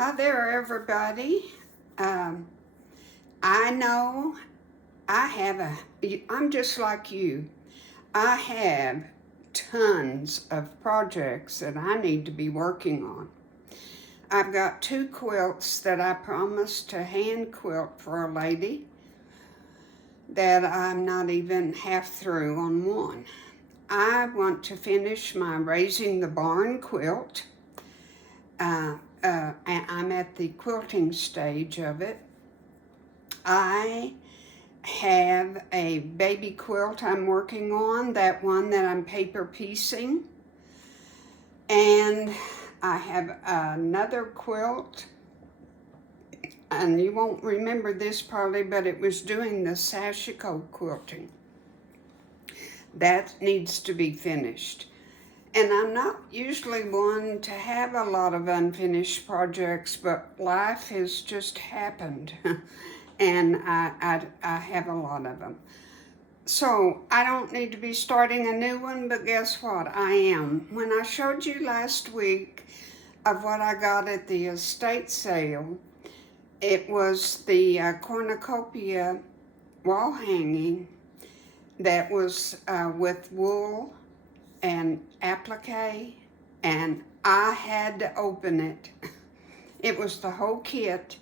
Hi there, everybody. I know I'm just like you. I have tons of projects that I need to be working on. I've got 2 quilts that I promised to hand quilt for a lady that I'm not even half through on one. I want to finish my Raising the Barn quilt. I'm at the quilting stage of it. I have a baby quilt I'm working on, that one that I'm paper piecing. And I have another quilt, and you won't remember this probably, but it was doing the sashiko quilting. That needs to be finished. And I'm not usually one to have a lot of unfinished projects, but life has just happened. And I have a lot of them. So I don't need to be starting a new one, but guess what? I am. When I showed you last week of what I got at the estate sale, it was the cornucopia wall hanging that was with wool and applique, and I had to open it. It was the whole kit,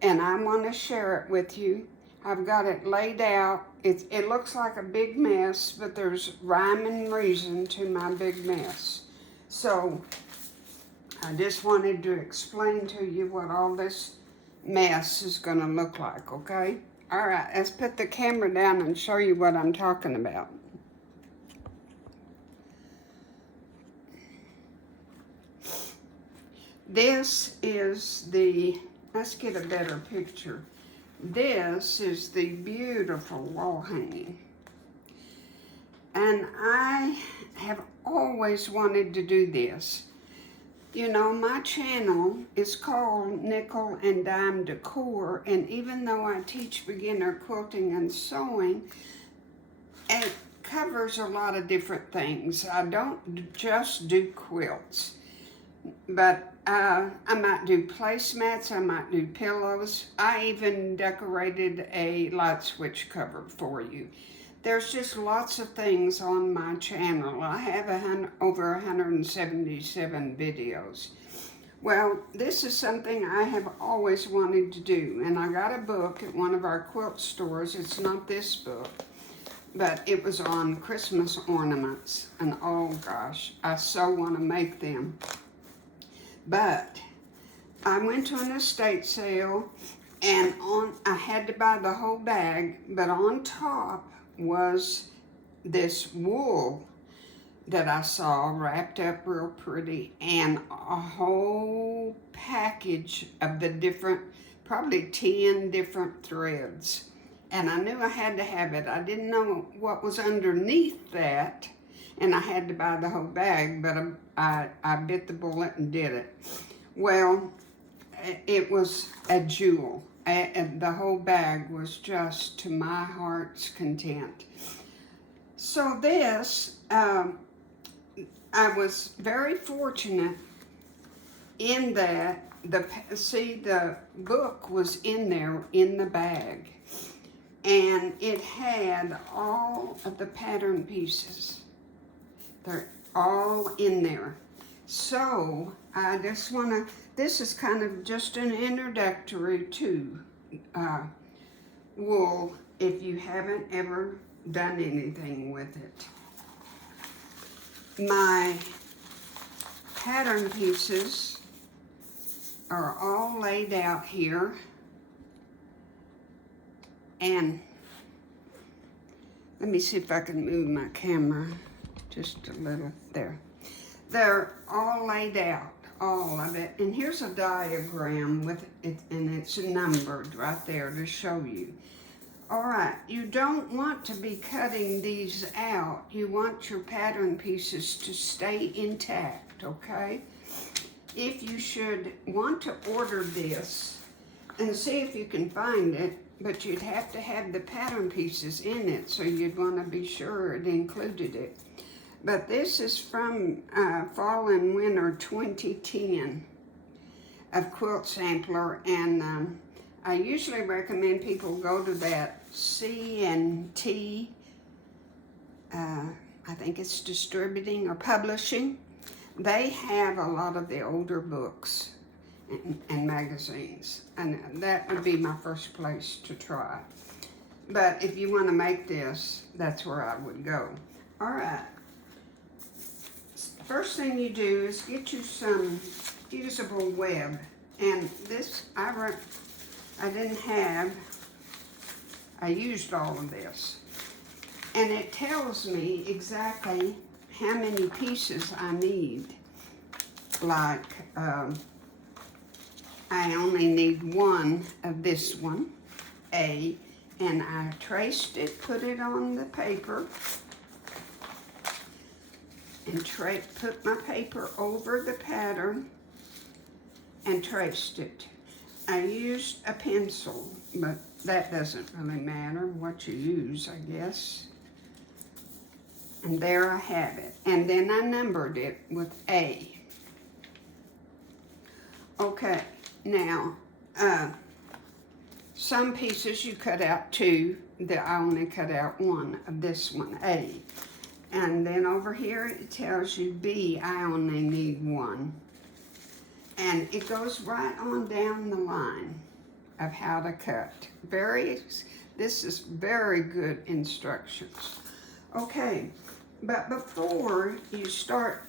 and I want to share it with you. I've got it laid out. It looks like a big mess, but there's rhyme and reason to my big mess. So I just wanted to explain to you what all this mess is going to look like, okay? All right, let's put the camera down and show you what I'm talking about. This is let's get a better picture. This is the beautiful wall hanging. And I have always wanted to do this. You know, my channel is called Nickel and Dime Decor, and even though I teach beginner quilting and sewing, it covers a lot of different things. I don't just do quilts, but I might do placemats, I might do pillows. I even decorated a light switch cover for you. There's just lots of things on my channel. I have over 177 videos. Well, this is something I have always wanted to do, and I got a book at one of our quilt stores. It's not this book, but it was on Christmas ornaments, and oh gosh, I so want to make them. But I went to an estate sale, and I had to buy the whole bag, but on top was this wool that I saw wrapped up real pretty, and a whole package of the different, probably 10 different threads. And I knew I had to have it. I didn't know what was underneath that, and I had to buy the whole bag, but I bit the bullet and did it. Well, it was a jewel. And the whole bag was just to my heart's content. So this, I was very fortunate in that the book was in there in the bag, and it had all of the pattern pieces. They're all in there. So I just want to, this is kind of just an introductory to wool if you haven't ever done anything with it. My pattern pieces are all laid out here, and let me see if I can move my camera just a little there. They're all laid out, all of it. And here's a diagram with it, and it's numbered right there to show you. All right, you don't want to be cutting these out. You want your pattern pieces to stay intact, okay? If you should want to order this, and see if you can find it, but you'd have to have the pattern pieces in it, so you'd want to be sure it included it. But this is from Fall and Winter 2010. of Quilt Sampler, and I usually recommend people go to that C&T, I think it's distributing or publishing. They have a lot of the older books and magazines, and that would be my first place to try. But if you want to make this, that's where I would go. All right. First thing you do is get you some fusible web, and this I didn't have. I used all of this, and it tells me exactly how many pieces I need. Like I only need one of this one, A, and I traced it, put it on the paper, and put my paper over the pattern and traced it. I used a pencil, but that doesn't really matter what you use, I guess. And there I have it. And then I numbered it with A. Okay, now, some pieces you cut out 2, I only cut out 1 of this one, A. And then over here it tells you B, I only need 1. And it goes right on down the line of how to cut. This is very good instructions. Okay, but before you start,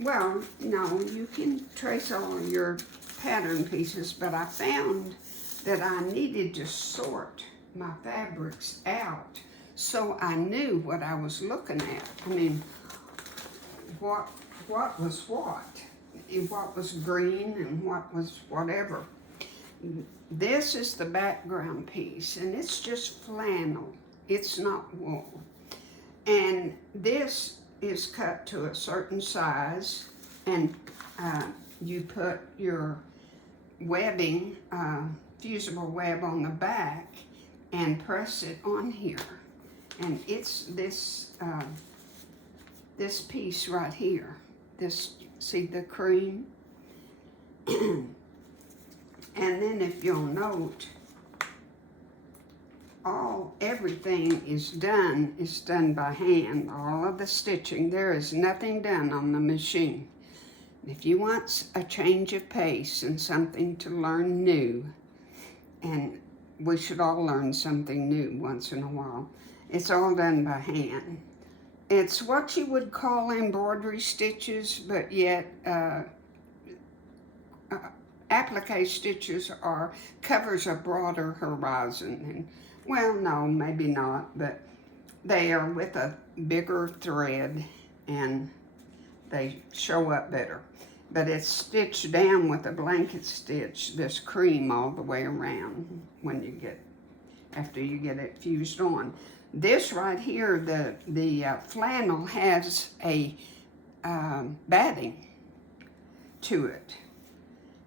well, no, you can trace all your pattern pieces, but I found that I needed to sort my fabrics out so I knew what I was looking at. I mean, what was what was green and what was whatever. This is the background piece, and it's just flannel. It's not wool. And this is cut to a certain size, and you put your webbing, fusible web on the back and press it on here. And it's this this piece right here. This, see the cream? And then if you'll note, everything is done by hand. All of the stitching, there is nothing done on the machine. If you want a change of pace and something to learn new, and we should all learn something new once in a while, it's all done by hand. It's what you would call embroidery stitches, but yet applique stitches covers a broader horizon. And, well, no, maybe not, but they are with a bigger thread and they show up better. But it's stitched down with a blanket stitch, this cream all the way around after you get it fused on. This right here, the flannel has a batting to it.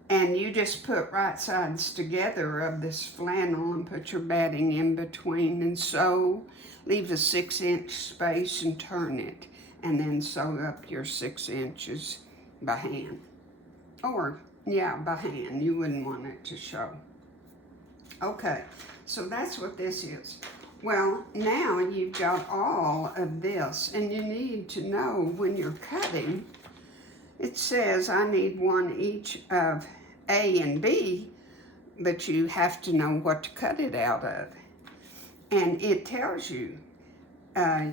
And you just put right sides together of this flannel and put your batting in between and sew. Leave a 6-inch space and turn it. And then sew up your 6 inches by hand. Or, yeah, by hand. You wouldn't want it to show. Okay, so that's what this is. Well, now you've got all of this, and you need to know when you're cutting, it says I need one each of A and B, but you have to know what to cut it out of. And it tells you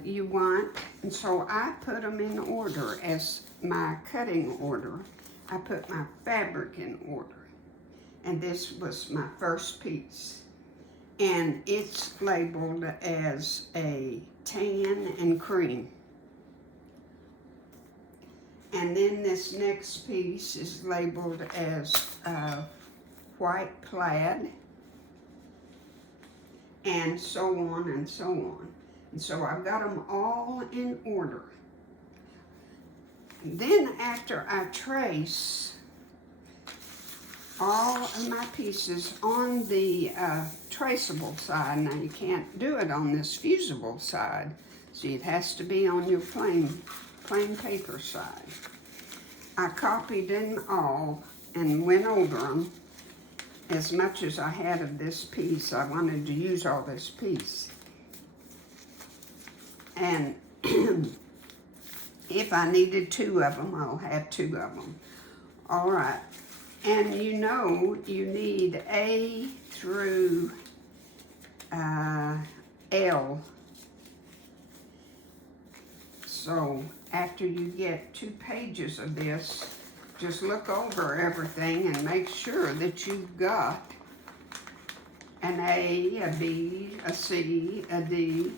you want, and so I put them in order as my cutting order. I put my fabric in order. And this was my first piece. And it's labeled as a tan and cream. And then this next piece is labeled as white plaid, and so on and so on. And so I've got them all in order. Then after I trace all of my pieces on the traceable side, now you can't do it on this fusible side, see, it has to be on your plain paper side. I copied them all and went over them as much as I had of this piece. I wanted to use all this piece. And if I needed 2 of them, I'll have 2 of them. All right. And you know you need A through L. So after you get 2 pages of this, just look over everything and make sure that you've got an A, a B, a C, a D,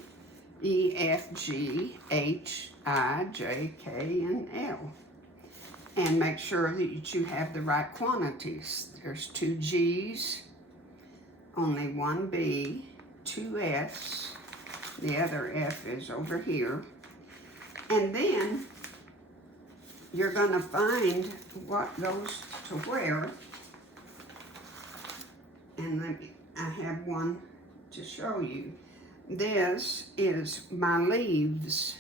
E, F, G, H, I, J, K, and L. And make sure that you have the right quantities. There's 2 G's, only 1 B, 2 F's. The other F is over here. And then you're going to find what goes to where. And I have one to show you. This is my leaves.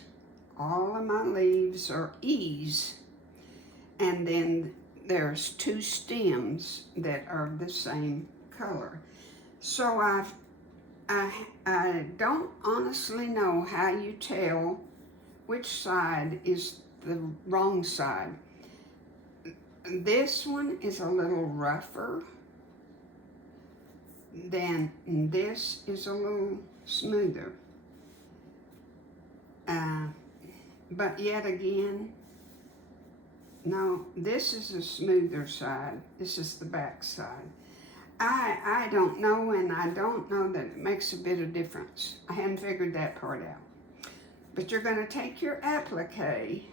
All of my leaves are E's. And then there's 2 stems that are the same color. So I don't honestly know how you tell which side is the wrong side. This one is a little rougher than this is a little smoother. But yet again, no, this is a smoother side. This is the back side. I don't know, and I don't know that it makes a bit of difference. I hadn't figured that part out. But you're going to take your applique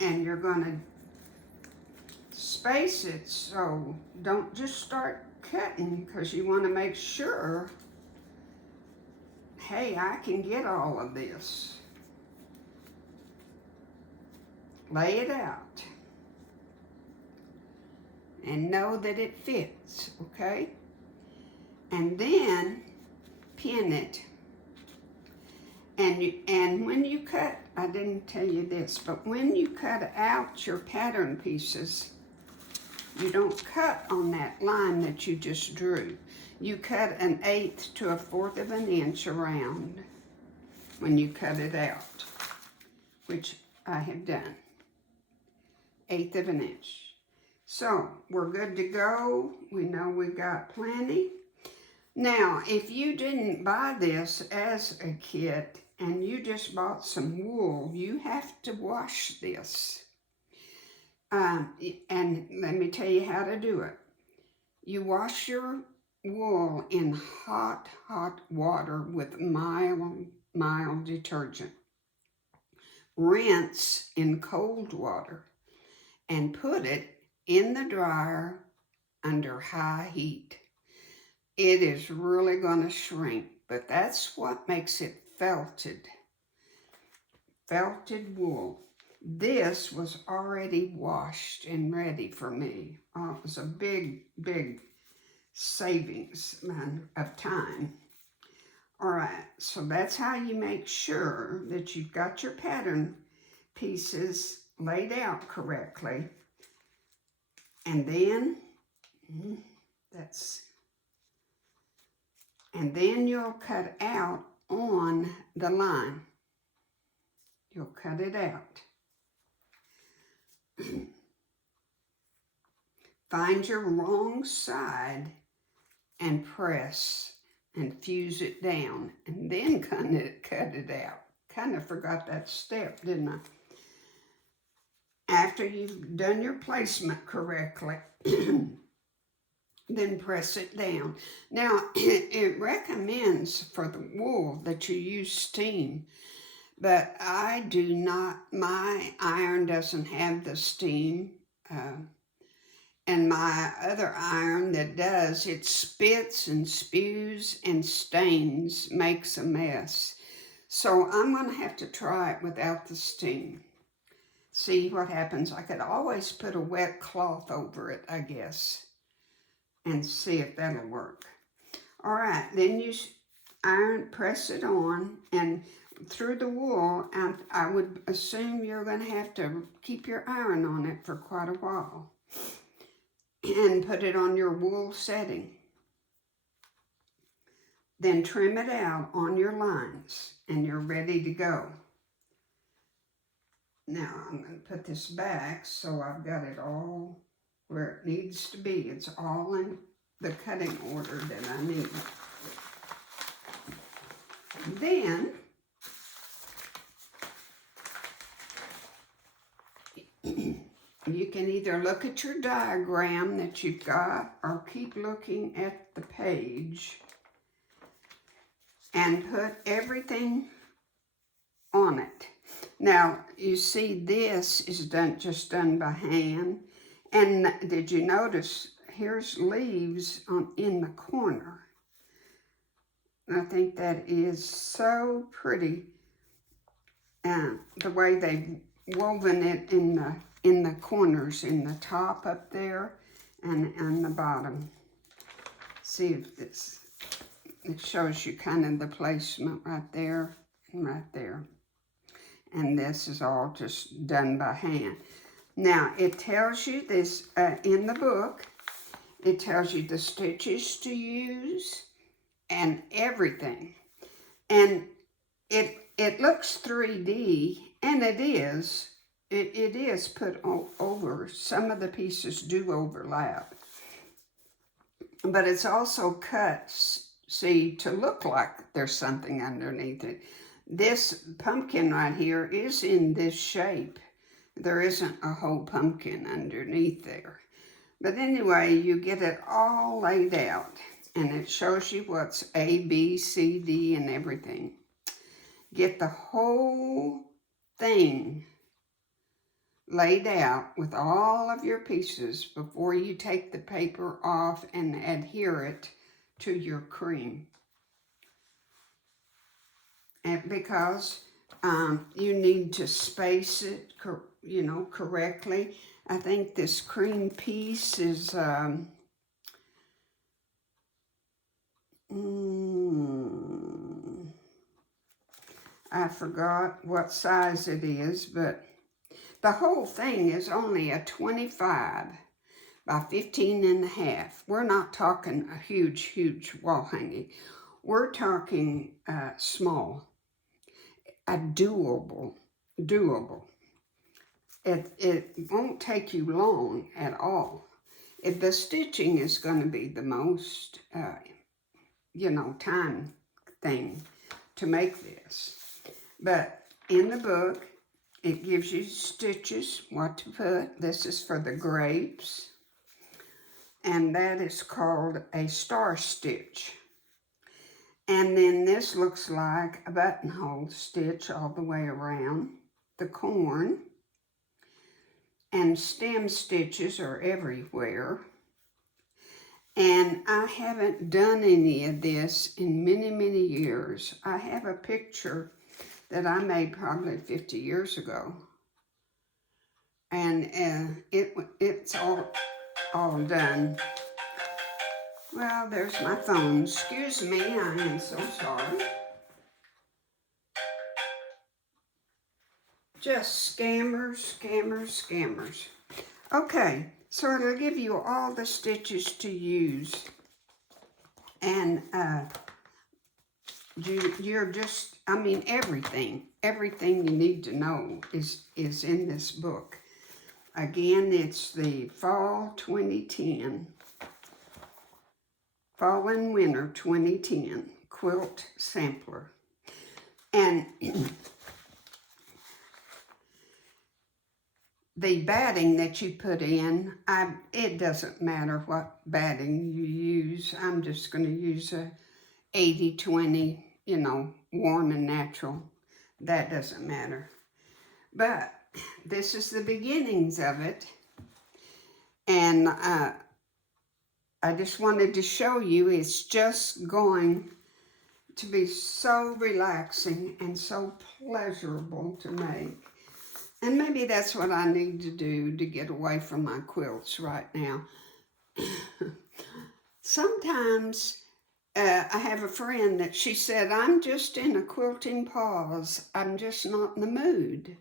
and you're going to space it, so don't just start cutting, because you want to make sure, hey, I can get all of this. Lay it out and know that it fits, okay? And then pin it. And when you cut, I didn't tell you this, but when you cut out your pattern pieces, you don't cut on that line that you just drew. You cut 1/8 to 1/4 of an inch around when you cut it out, which I have done. 1/8 of an inch. So we're good to go. We know we got plenty. Now, if you didn't buy this as a kit and you just bought some wool, you have to wash this. And let me tell you how to do it. You wash your wool in hot water with mild detergent. Rinse in cold water and put it in the dryer under high heat. It is really going to shrink, but that's what makes it felted. Felted wool. This was already washed and ready for me. Oh, it was a big savings of time. All right, so that's how you make sure that you've got your pattern pieces laid out correctly. And then, you'll cut out on the line. You'll cut it out. Find your wrong side and press and fuse it down, and then cut it out. Kind of forgot that step, didn't I? After you've done your placement correctly, then press it down. Now, it recommends for the wool that you use steam, but I do not. My iron doesn't have the steam, and my other iron that does, it spits and spews and stains, makes a mess. So I'm going to have to try it without the steam. See what happens. I could always put a wet cloth over it, I guess, and see if that'll work. All right, then you press it on, and through the wool, and I would assume you're going to have to keep your iron on it for quite a while. And put it on your wool setting. Then trim it out on your lines, and you're ready to go. Now I'm going to put this back so I've got it all where it needs to be. It's all in the cutting order that I need. Then you can either look at your diagram that you've got or keep looking at the page and put everything on it. Now, you see this is just done by hand. And did you notice, here's leaves in the corner. I think that is so pretty. The way they've woven it in the corners, in the top up there and the bottom. See if this, it shows you kind of the placement right there and right there. And this is all just done by hand. Now, it tells you this in the book. It tells you the stitches to use and everything. And it looks 3D, and it is. It is put over. Some of the pieces do overlap. But it's also cut, see, to look like there's something underneath it. This pumpkin right here is in this shape. There isn't a whole pumpkin underneath there. But anyway, you get it all laid out. And it shows you what's A, B, C, D, and everything. Get the whole thing laid out with all of your pieces before you take the paper off and adhere it to your cream. And because you need to space it, correctly. I think this cream piece is I forgot what size it is, but the whole thing is only a 25 by 15.5. We're not talking a huge wall hanging. We're talking small, a doable. It won't take you long at all. The stitching is going to be the most, time thing to make this. But in the book, it gives you stitches, what to put. This is for the grapes. And that is called a star stitch. And then this looks like a buttonhole stitch all the way around the corn. And stem stitches are everywhere. And I haven't done any of this in many years. I have a picture that I made probably 50 years ago. And it's all done. Well, there's my phone. Excuse me, I am so sorry. Just scammers. Okay, so it'll give you all the stitches to use. And you're just, everything you need to know is in this book. Again, it's the Fall 2010, Fall and Winter 2010 Quilt Sampler. And the batting that you put in, it doesn't matter what batting you use. I'm just going to use a 80-20, warm and natural. That doesn't matter. But this is the beginnings of it. And I just wanted to show you it's just going to be so relaxing and so pleasurable to make. And maybe that's what I need to do to get away from my quilts right now. Sometimes I have a friend that she said, I'm just in a quilting pause. I'm just not in the mood.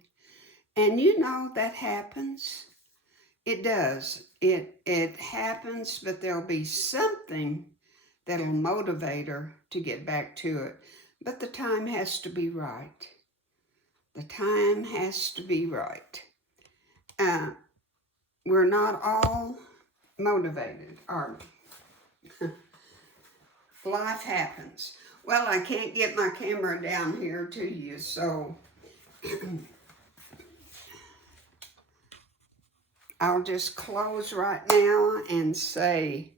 And you know, that happens. It does. It happens, but there'll be something that'll motivate her to get back to it. But the time has to be right. The time has to be right. We're not all motivated, are we? Life happens. Well, I can't get my camera down here to you, so I'll just close right now and say,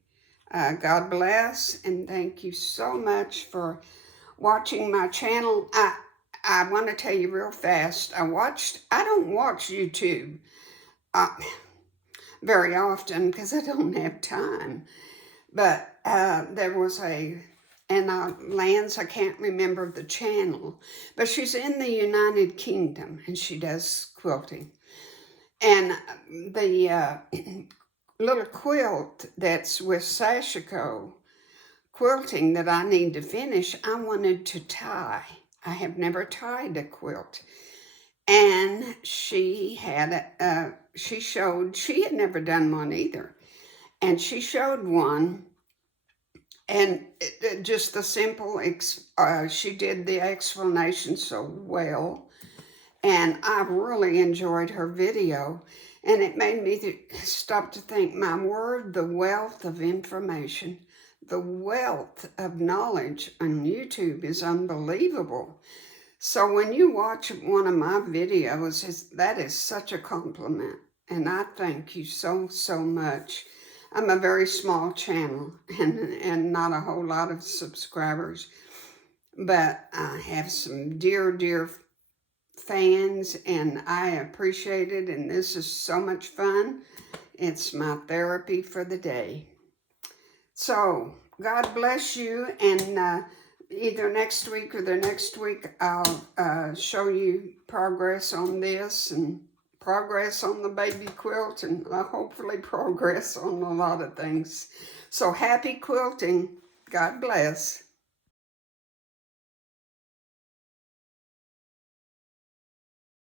God bless, and thank you so much for watching my channel. I want to tell you real fast, I don't watch YouTube very often because I don't have time. But there was Lance, I can't remember the channel, but she's in the United Kingdom and she does quilting. And the little quilt that's with Sashiko quilting that I need to finish, I wanted to tie. I have never tied a quilt. And she had, she had never done one either. And she showed one, and just the simple, she did the explanation so well. And I really enjoyed her video. And it made me stop to think, my word, the wealth of information, the wealth of knowledge on YouTube is unbelievable. So when you watch one of my videos, that is such a compliment. And I thank you so, so much. I'm a very small channel and not a whole lot of subscribers. But I have some dear, dear fans, and I appreciate it. And this is so much fun. It's my therapy for the day. So God bless you, and either next week or the next week I'll show you progress on this and progress on the baby quilt, and hopefully progress on a lot of things. So happy quilting. God bless.